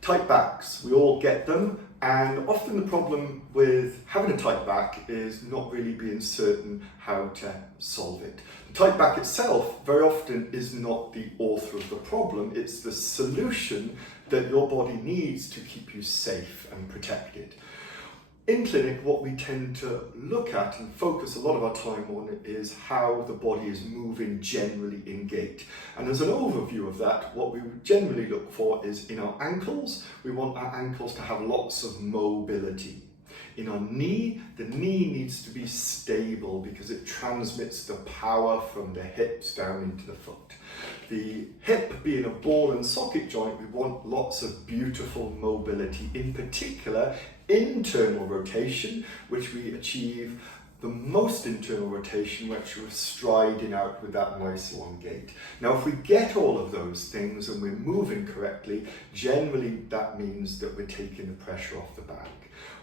Tight backs, we all get them, and often the problem with having a tight back is not really being certain how to solve it. The tight back itself very often is not the author of the problem, it's the solution that your body needs to keep you safe and protected. In clinic, what we tend to look at and focus a lot of our time on is how the body is moving generally in gait. And as an overview of that, what we generally look for is in our ankles, we want our ankles to have lots of mobility. In our knee, the knee needs to be stable because it transmits the power from the hips down into the foot. The hip being a ball and socket joint, we want lots of beautiful mobility, in particular internal rotation, which we achieve the most internal rotation, which we're striding out with that nice long gait. Now, if we get all of those things and we're moving correctly, generally that means that we're taking the pressure off the back.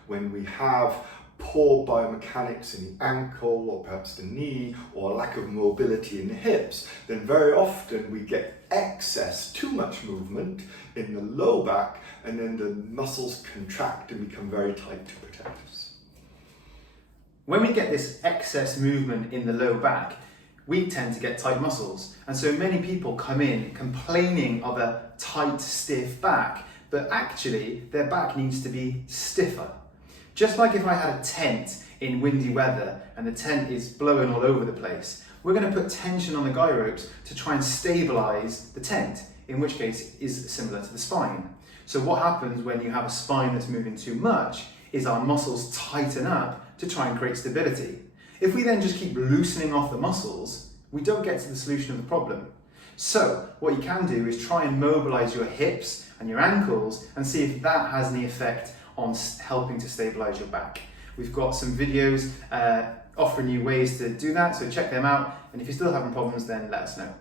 When we have poor biomechanics in the ankle or perhaps the knee or lack of mobility in the hips, then very often we get excess, too much movement in the low back, and then the muscles contract and become very tight to protect us. When we get this excess movement in the low back, we tend to get tight muscles. And so many people come in complaining of a tight, stiff back, but actually their back needs to be stiffer. Just like if I had a tent in windy weather and the tent is blowing all over the place, we're going to put tension on the guy ropes to try and stabilize the tent, in which case is similar to the spine. So what happens when you have a spine that's moving too much is our muscles tighten up to try and create stability. If we then just keep loosening off the muscles, we don't get to the solution of the problem. So what you can do is try and mobilize your hips and your ankles and see if that has any effect on helping to stabilize your back. We've got some videos offering you ways to do that, so check them out, and if you're still having problems, then let us know.